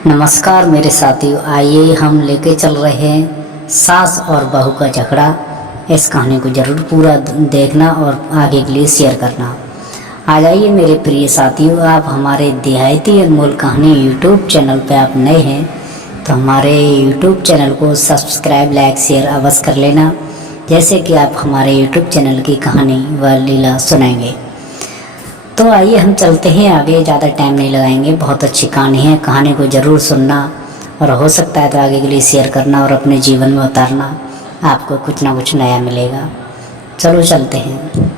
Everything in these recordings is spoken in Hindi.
नमस्कार मेरे साथियों, आइए हम लेके चल रहे हैं सास और बहू का झगड़ा। इस कहानी को ज़रूर पूरा देखना और आगे के लिए शेयर करना। आ जाइए मेरे प्रिय साथियों, आप हमारे देहाती अनमोल कहानी यूट्यूब चैनल पे आप नए हैं तो हमारे यूट्यूब चैनल को सब्सक्राइब, लाइक, शेयर अवश्य कर लेना, जैसे कि आप हमारे यूट्यूब चैनल की कहानी व लीला सुनेंगे। तो आइए हम चलते हैं आगे, ज़्यादा टाइम नहीं लगाएंगे। बहुत अच्छी कहानी है, कहानी को ज़रूर सुनना और हो सकता है तो आगे के लिए शेयर करना और अपने जीवन में उतारना, आपको कुछ ना कुछ नया मिलेगा। चलो चलते हैं।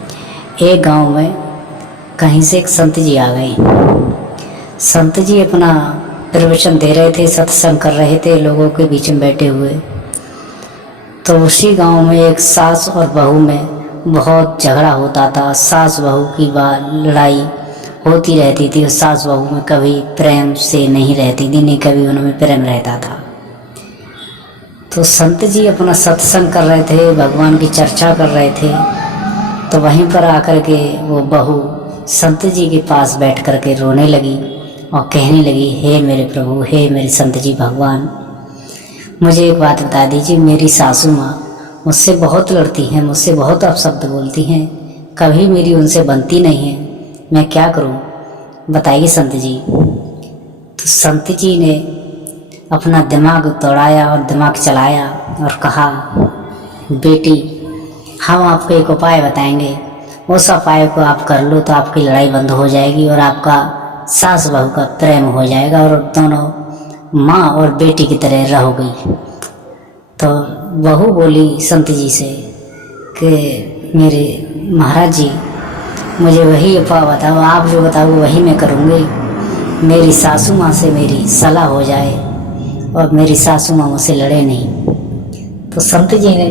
एक गांव में कहीं से एक संत जी आ गए। संत जी अपना प्रवचन दे रहे थे, सत्संग कर रहे थे, लोगों के बीच में बैठे हुए। तो उसी गांव में एक सास और बहू में बहुत झगड़ा होता था। सास बहू की लड़ाई होती रहती थी और सास बहू में कभी प्रेम से नहीं रहती थी, नहीं कभी उनमें प्रेम रहता था। तो संत जी अपना सत्संग कर रहे थे, भगवान की चर्चा कर रहे थे। तो वहीं पर आकर के वो बहू संत जी के पास बैठ कर के रोने लगी और कहने लगी, हे मेरे प्रभु, हे मेरे संत जी भगवान, मुझे एक बात बता दीजिए। मेरी सासू माँ मुझसे बहुत लड़ती हैं, मुझसे बहुत अपशब्द बोलती हैं, कभी मेरी उनसे बनती नहीं है, मैं क्या करूं, बताइए संत जी। तो संत जी ने अपना दिमाग दौड़ाया और दिमाग चलाया और कहा, बेटी, हम आपको एक उपाय बताएंगे, उस उपाय को आप कर लो तो आपकी लड़ाई बंद हो जाएगी और आपका सास बहू का प्रेम हो जाएगा और दोनों माँ और बेटी की तरह रहोगी। तो बहू बोली संत जी से कि मेरे महाराज जी, मुझे वही उपाय बताओ, आप जो बताओ वही मैं करूँगी। मेरी सासू माँ से मेरी सलाह हो जाए और मेरी सासू माँ मुझसे लड़े नहीं। तो संत जी ने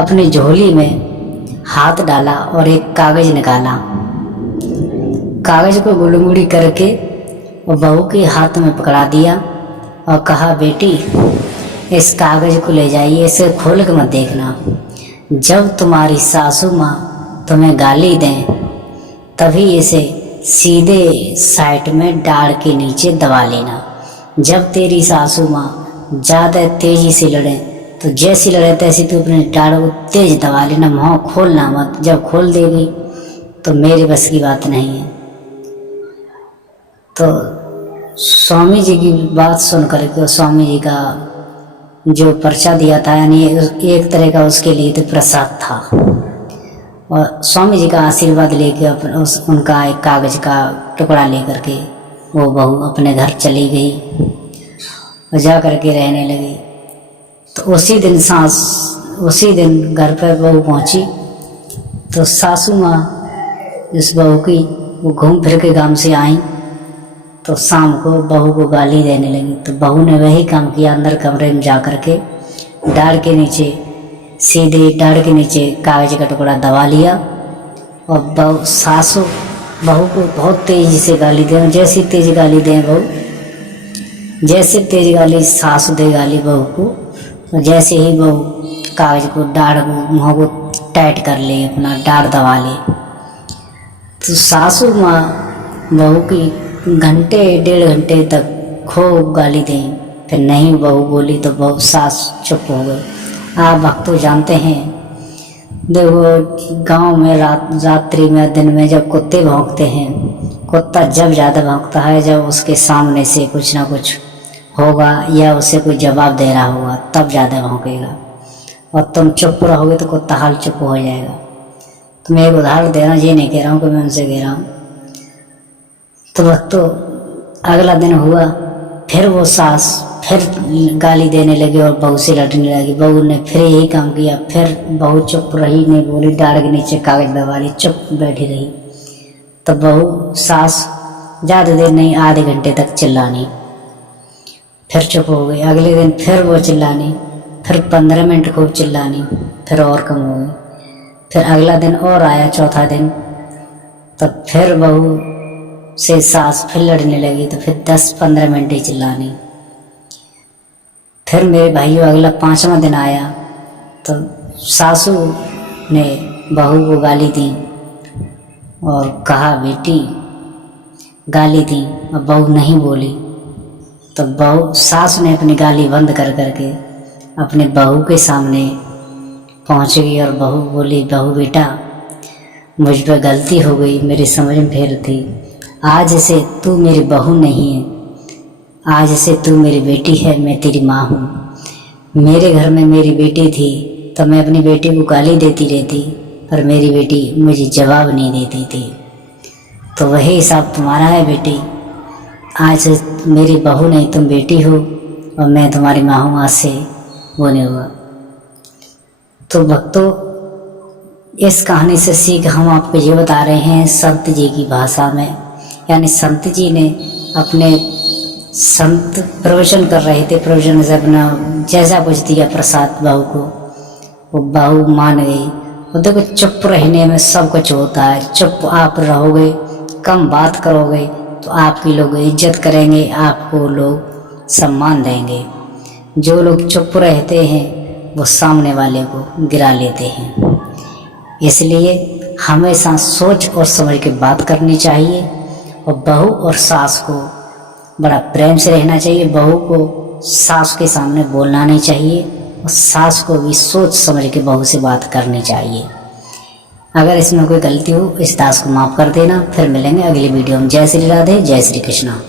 अपनी झोली में हाथ डाला और एक कागज निकाला। कागज को गुड़मुड़ी करके और बहू के हाथ में पकड़ा दिया और कहा, बेटी, इस कागज को ले जाइए, इसे खोल के मत देखना। जब तुम्हारी सासू माँ तुम्हें गाली दें तभी इसे सीधे साइड में डाढ़ के नीचे दबा लेना। जब तेरी सासू माँ ज़्यादा तेजी से लड़े तो जैसी लड़े तैसी तू अपने डाढ़ को तेज दबा लेना, मुँह खोलना मत। जब खोल देगी तो मेरे बस की बात नहीं है। तो स्वामी जी की बात सुन करके स्वामी जी का जो पर्चा दिया था, यानी एक तरह का उसके लिए तो प्रसाद था, और स्वामी जी का आशीर्वाद लेके उनका एक कागज का टुकड़ा लेकर के वो बहू अपने घर चली गई और जा करके रहने लगी। तो उसी दिन घर पर बहू पहुंची तो सासू माँ इस बहू की वो घूम फिर के गांव से आई तो शाम को बहू को गाली देने लगी। तो बहू ने वही काम किया, अंदर कमरे में जा कर के डाढ़ के नीचे, सीधे डाढ़ के नीचे कागज का टुकड़ा दबा लिया और बहू को बहुत तेजी से गाली दे। जैसी तेज गाली दें बहू, जैसे तेज गाली सासू दे गाली बहू को, तो जैसे ही बहू कागज को, डाढ़ को, मुँह को टाइट कर ले, अपना डाढ़ दबा ले, तो सासू माँ बहू की घंटे 1.5 घंटे तक खूब गाली दें, फिर नहीं बहू बोली तो बहू सास चुप हो गई। आप भक्तों जानते हैं, देखो गांव में रात्रि में, दिन में जब कुत्ते भौंकते हैं, कुत्ता जब ज़्यादा भौंकता है जब उसके सामने से कुछ ना कुछ होगा या उसे कोई जवाब दे रहा होगा तब ज़्यादा भौंकेगा, और तुम चुप रहोगे तो कुत्ता हाल चुप हो जाएगा। तो मैं एक उदाहरण दे रहा हूँ, ये नहीं कह रहा हूँ कि मैं उनसे कह रहा हूँ। तो भक्तों, अगला दिन हुआ, फिर वो सास फिर गाली देने लगी और बहू से लड़ने लगी। बहू ने फिर यही काम किया, फिर बहू चुप रही, नहीं बोली, डाढ़ के नीचे कागज दबा ली, चुप बैठी रही। तो बहू सास ज़्यादा देर नहीं, आधे घंटे तक चिल्लानी, फिर चुप हो गई। अगले दिन फिर वो चिल्लानी, फिर 15 मिनट खूब चिल्लानी, फिर और कम हो गई। फिर अगला दिन और आया, चौथा दिन, तो फिर बहू से सास फिर लड़ने लगी, तो फिर 10-15 मिनट ही चिल्लानी। फिर मेरे भाइयों अगला 5वां दिन आया तो सासू ने बहू को गाली दी और कहा, बेटी, गाली दी और बहू नहीं बोली। तो बहू सास ने अपनी गाली बंद कर करके अपने बहू के सामने पहुंच गई और बहू बोली, बहू बेटा मुझ पर गलती हो गई, मेरी समझ में फेल थी। आज से तू मेरी बहू नहीं है, आज से तू मेरी बेटी है, मैं तेरी माँ हूँ। मेरे घर में मेरी बेटी थी तो मैं अपनी बेटी को गाली देती रहती, पर मेरी बेटी मुझे जवाब नहीं देती थी। तो वही हिसाब तुम्हारा है बेटी, आज से मेरी बहू नहीं तुम बेटी हो और मैं तुम्हारी माँ हूँ, आज से वो नहीं हुआ। तो भक्तों, इस कहानी से सीख हम आपको ये बता रहे हैं संत जी की भाषा में, यानी संत जी ने अपने संत प्रवचन कर रहे थे, प्रवचन से अपना जैसा कुछ दिया प्रसाद बहू को, वो बहू मान गई। और देखो चुप रहने में सब कुछ होता है, चुप आप रहोगे, कम बात करोगे तो आपकी लोग इज्जत करेंगे, आपको लोग सम्मान देंगे। जो लोग चुप रहते हैं वो सामने वाले को गिरा लेते हैं। इसलिए हमेशा सोच और समझ के बात करनी चाहिए और बहू और सास को बड़ा प्रेम से रहना चाहिए। बहू को सास के सामने बोलना नहीं चाहिए और सास को भी सोच समझ के बहू से बात करनी चाहिए। अगर इसमें कोई गलती हो इस दास को माफ़ कर देना। फिर मिलेंगे अगली वीडियो में। जय श्री राधे, जय श्री कृष्णा।